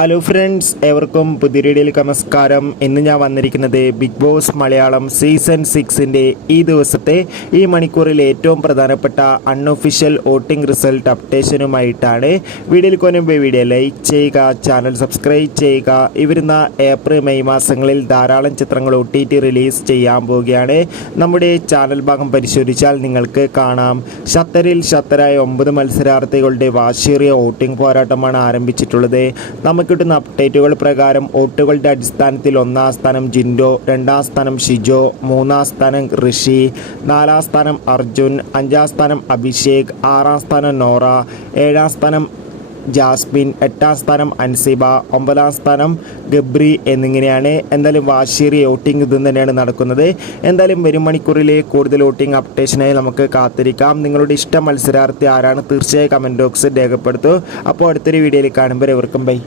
Hello friends ഏവർക്കും പുതിയ വീഡിയോയിലേക്ക് നമസ്കാരം. ഇന്ന് ഞാൻ വന്നിരിക്കുന്നത് ബിഗ് ബോസ് മലയാളം സീസൺ സിക്സിന്റെ ഈ ദിവസത്തെ ഈ മണിക്കൂറിൽ ഏറ്റവും പ്രധാനപ്പെട്ട അൺഒഫീഷ്യൽ വോട്ടിംഗ് റിസൾട്ട് അപ്ഡേഷനുമായിട്ടാണ് വീഡിയോയിൽ കൊനുമ്പോൾ വീഡിയോ ലൈക്ക് ചെയ്യുക ചാനൽ സബ്സ്ക്രൈബ് ചെയ്യുക. ഇവരുന്ന ഏപ്രിൽ മെയ് മാസങ്ങളിൽ ധാരാളം ചിത്രങ്ങൾ ഒ ടി ടി റിലീസ് ചെയ്യാൻ പോവുകയാണ്. നമ്മുടെ ചാനൽ ഭാഗം പരിശോധിച്ചാൽ നിങ്ങൾക്ക് കാണാം. ഷത്തറിൽ ഷത്തരായ ഒമ്പത് മത്സരാർത്ഥികളുടെ വാശേറിയ വോട്ടിംഗ് പോരാട്ടമാണ് ആരംഭിച്ചിട്ടുള്ളത്. നമുക്ക് കിട്ടുന്ന അപ്ഡേറ്റുകൾ പ്രകാരം വോട്ടുകളുടെ അടിസ്ഥാനത്തിൽ ഒന്നാം സ്ഥാനം ജിൻഡോ രണ്ടാം സ്ഥാനം ഷിജോ മൂന്നാം സ്ഥാനം ഋഷി നാലാം സ്ഥാനം അർജുൻ അഞ്ചാം സ്ഥാനം അഭിഷേക് ആറാം സ്ഥാനം നോറ ഏഴാം സ്ഥാനം ജാസ്മിൻ എട്ടാം സ്ഥാനം അൻസിബ ഒമ്പതാം സ്ഥാനം ഗബ്രി എന്നിങ്ങനെയാണ് എന്തായാലും വാശേറി വോട്ടിംഗ് ഇതും തന്നെയാണ് നടക്കുന്നത്. എന്തായാലും വരും മണിക്കൂറിലെ കൂടുതൽ വോട്ടിംഗ് അപ്ഡേഷനായി നമുക്ക് കാത്തിരിക്കാം. നിങ്ങളുടെ ഇഷ്ട മത്സരാർത്ഥി ആരാണ്? തീർച്ചയായും കമന്റ് ബോക്സിൽ രേഖപ്പെടുത്തൂ. അപ്പോൾ അടുത്തൊരു വീഡിയോയിൽ കാണുമ്പോൾ എവർക്കും ബൈ